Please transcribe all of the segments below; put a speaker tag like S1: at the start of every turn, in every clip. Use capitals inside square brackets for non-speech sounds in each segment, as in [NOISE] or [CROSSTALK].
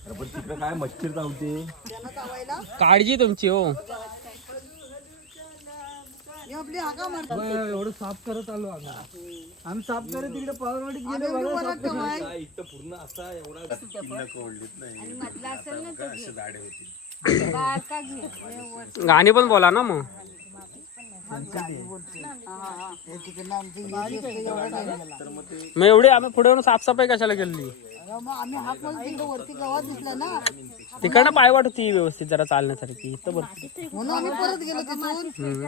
S1: अरे पण तिकडे काय मच्छर
S2: चावायला?
S3: काळजी तुमची हो.
S4: एवढं साफ करत आलो आम्ही. आम्ही साफ करत तिकडे पावरवाडीत.
S1: काय इथं पूर्ण असा एवढा ओढलीत नाही. असे झाडे होती.
S3: गाणी पण बोला ना मग. मग एवढी आम्ही पुढे येऊन साफसफाई कशाला केली? तिकडनं पायवाट होती व्यवस्थित जरा चालण्यासारखी इथं बरं
S2: म्हणून आम्ही परत गेलो तिथून.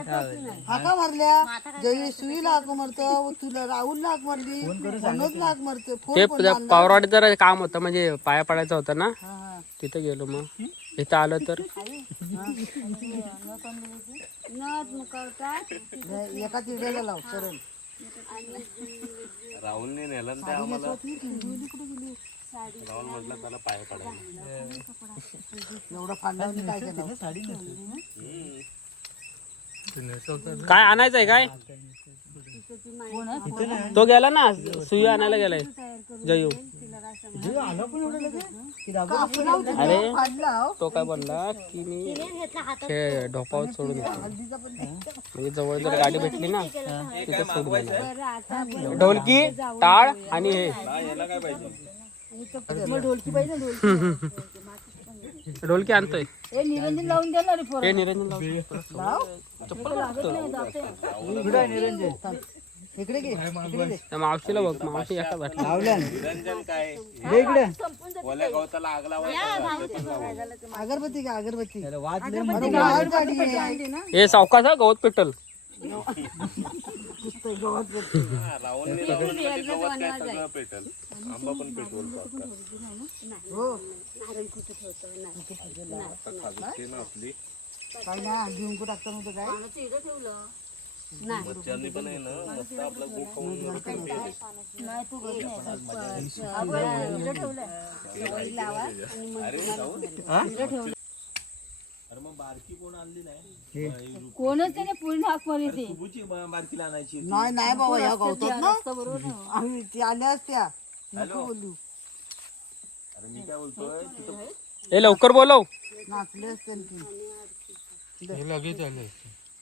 S2: हाका मारल्या. जय सुईला हाक मारतो तुला राहुलला हाक मारली मनोजला हाक मारते फोन
S3: ते. पावरवाडीत जरा काम होतं म्हणजे पाया पडायचं होतं ना?
S2: हा, हा.
S3: तिथं गेलो मग. इथं आलं तर.
S2: हे एका तिरड्याला लाव सरळ
S1: राहुलने नेला ना ते आम्हाला. राहुल म्हटलं त्याला पाय पडायला.
S2: एवढा काय केलं?
S3: काय आणायचंय काय? तो गेला ना सुई आणायला गेलाय. जयू. अरे
S2: हो.
S3: तो काय बोलला की मी खेळ ढोपावर सोडून येतो म्हणजे जवळ जर गाडी भेटली ना तिथे सोडून. ढोलकी टाळ आणि हे.
S1: याला काय पाहिजे?
S3: ढोलकी आणतोय.
S2: हे निरंजन लावून द्या ना रे पोरं.
S3: हे निरंजन लाव. चप्पल लागतं.
S2: इकडे घे इकडे.
S3: त्या मावशीला बघ मावशी एका भेटला
S1: निरंजन काय? ओल्या गवताला आग लावायचं
S2: अगरबत्ती का अगरबत्ती? अरे आहे.
S3: हे सावकाश हा गवत पेटल.
S1: हा, राहुलने लावलं गवत काय सगळं पेटल. आंबा पण पेटवल खाजूची ना आपली.
S2: काय ना घेऊन कुठं टाकता नव्हतं काय?
S1: मच्छरनी पण आहे ना मस्त आपला गो खाऊन अरे मग बारकी कोण आणली नाही?
S5: कोणच त्याने पूर्ण हाक मारली ती.
S1: तुझी बारकीला आणायची
S2: नाही नाही बाबा या गावतात ना. आम्ही ती आल्या असत्या. नको बोलू.
S1: अरे मी काय बोलतोय? तिथं
S3: हे लवकर बोलव.
S2: नाचले असते.
S4: लगेच आले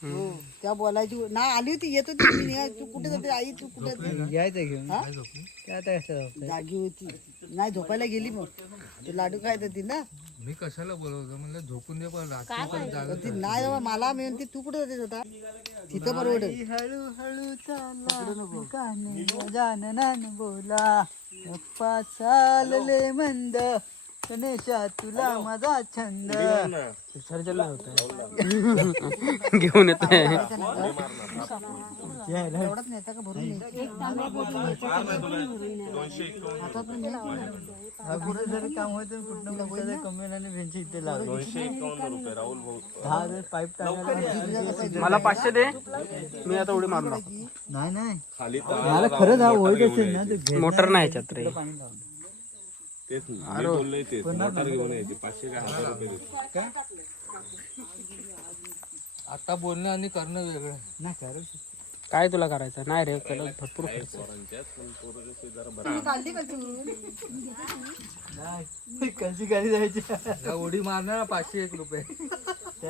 S2: हो. त्या बोलायची नाही आली होती येत होती मी नाही, तू कुठे जाते आई तू कुठे जाते?
S4: यायचं घेऊन.
S2: हा?
S4: काय आता कसं
S2: जागी होती. नाही झोपायला गेली मग. ते लाडू खायत होती ना.
S4: मी कशाला बोलवतो? म्हणलं झोपून दे पण रात्री
S2: तर ती नाही बाबा मला मी म्हणते तू कुठे जाते होता तिथं बरोबर
S4: हळू हळू चाला जाननान बोला. गप्पा चालले मंद. गणेशा तुला माझा छंद.
S3: विसर्जन नाही होत [LAUGHS] घेऊन.
S4: कुठे जरी काम होतं कुठं कुठं कमी आणि बेंची इथे लावली पाईप टाकायला
S3: मला पाचशे दे. मी आता उडी मारून.
S4: नाही नाही.
S1: खाली
S4: मला खरंच हा होत असेल ना
S3: मोटर नाही ह्याच्यात रे.
S4: पाणी लावून
S1: तेच मी बोललोय तेच. मोटर घेऊन यायची. पाचशे काय हजार रुपये देतो.
S4: आता बोलणं आणि करणं वेगळं. नाही करू
S3: काय तुला करायचं? नाही रे केलं भरपूर
S1: पोरांच्यात पण जरा
S4: नाही कशी गाडी जायची? उडी मारणार पाचशे एक रुपये.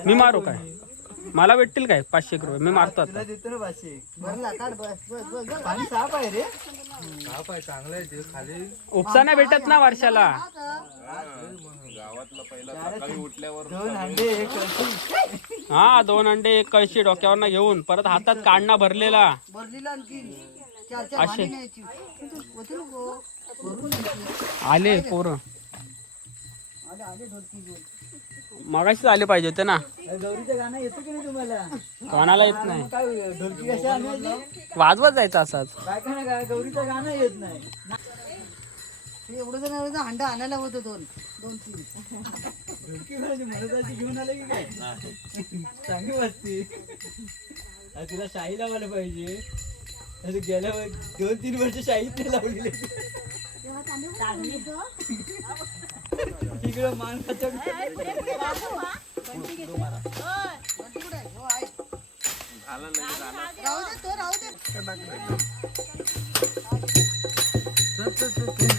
S3: मी मारू काय? मला भेटतील काय? पाचशे एक रुपये. मी मारतो आता.
S4: तुला देतो ना पाचशे एक.
S2: भरला काढ बस बस बस बस.
S4: पाणी साफ आहे रे. साफ आहे चांगलं आहे ते खाली.
S3: उपसा नाही भेटत ना वर्षाला.
S1: गावातला पहिला सकाळी उठल्यावर
S4: दोन अंडे एक कळशी.
S3: हा दोन अंडे एक कळशी डोक्यावर घेऊन परत हातात काढणा भरलेला.
S2: भरलीला आणखी चार चार भांडी न्यायची. होती नको भरून न्यायची.
S3: आले पोरं
S2: आले आले ढोलकी घेऊन
S3: मगाशीच आले पाहिजे होते ना.
S4: गौरीचं गाणं येतं की नाही तुम्हाला?
S3: कोणाला येत नाही.
S4: काय ढोलकी कशा आणायची?
S3: वाजवत जायचं असाच
S4: काय गौरीचं गाणं येत नाही.
S2: एवढं जण एवढं हंडा आणायला होतं दोन दोन तीन.
S4: ढोलकी घेऊन आलं की काय? चांगली वाजते तुला शाही लावायला पाहिजे. अरे गेल्या दोन तीन वर्ष शाहीच नाही लावलेली इकडं
S2: राहू दे तो राहू दे.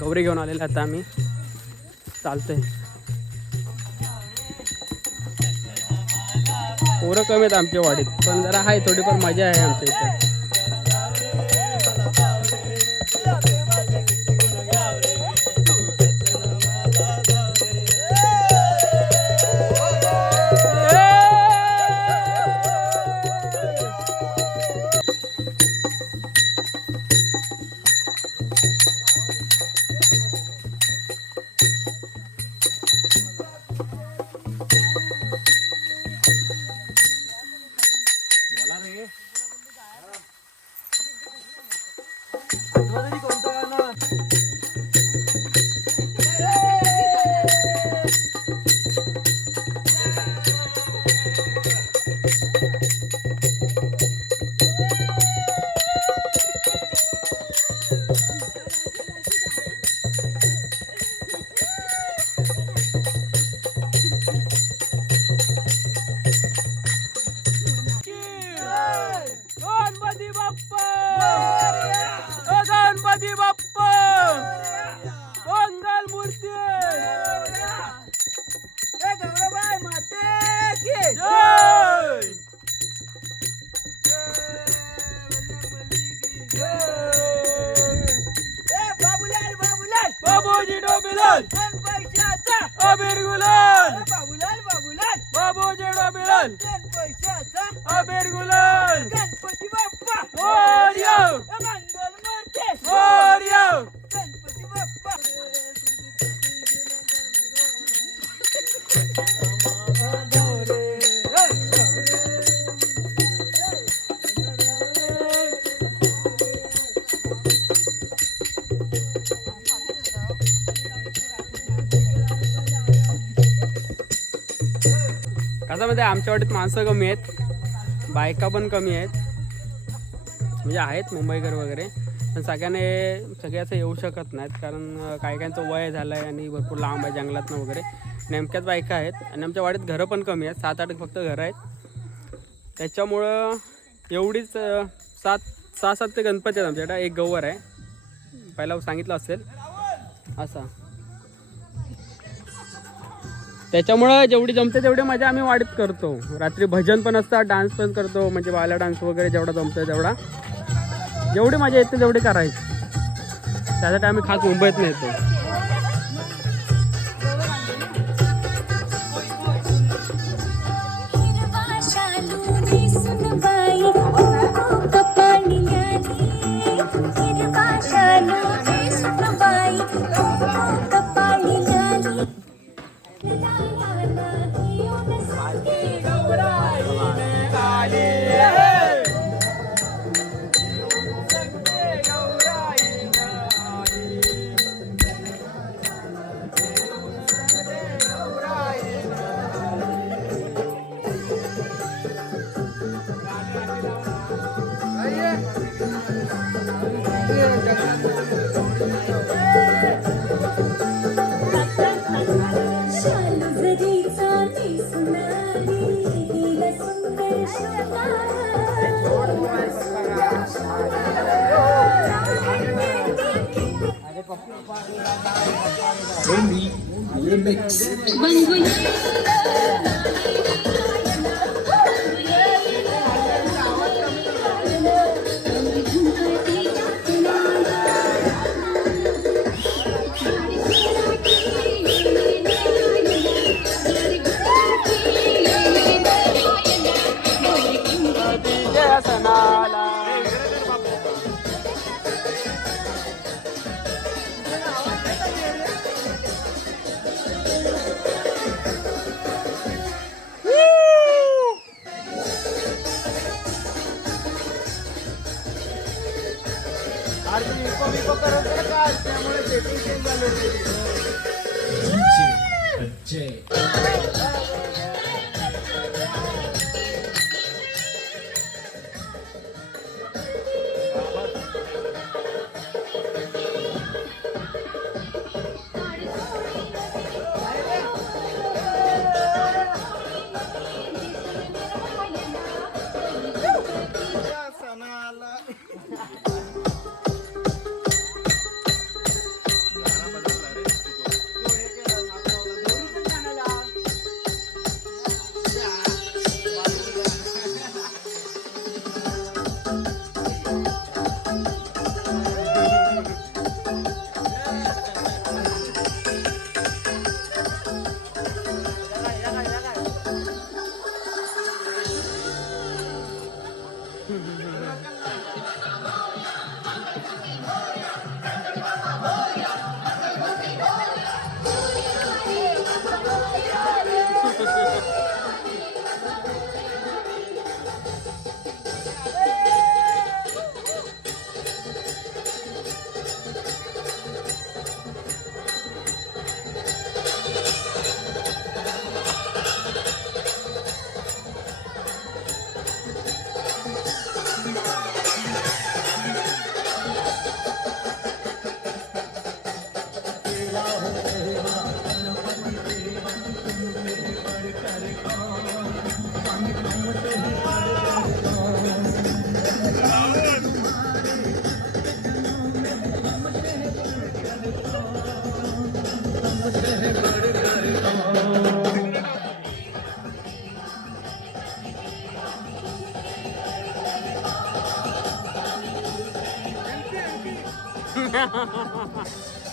S3: गौरी घेऊन आलेला आता आम्ही. चालतंय. पोरं कमी आहेत आमच्या वाडीत पण जरा आहे थोडीफार मजा आहे आमच्या इथं. गणपती গুলান
S2: আবের গুলান
S3: कसं म्हणजे आमच्या वाडीत माणसं कमी आहेत. बायका पण कमी आहेत. म्हणजे आहेत मुंबईकर वगैरे. पण सगळ्याने सगळे असं येऊ शकत नाहीत. कारण काही काहींचं वय झालं आहे आणि भरपूर लांब आहे जंगलातनं वगैरे. नेमक्याच बायका आहेत. आणि आमच्या वाडीत घरं पण कमी आहेत. सात आठ फक्त घरं आहेत. त्याच्यामुळं एवढीच सात सहा सात ते गणपती आहेत आमच्याकडे. एक गवर आहे. पहिला सांगितलं असेल. असा. त्याच्यामुळं जेवढी जमते तेवढी मजा आम्ही वाढत करतो. रात्री भजन पण असतात डान्स पण करतो म्हणजे बाला डान्स वगैरे जेवढा जमतो तेवढा. जेवढी मजा येते तेवढी करायची. त्यासाठी आम्ही खास मुंबईत येतो.
S6: Only Limits. Dan. ハハハハ。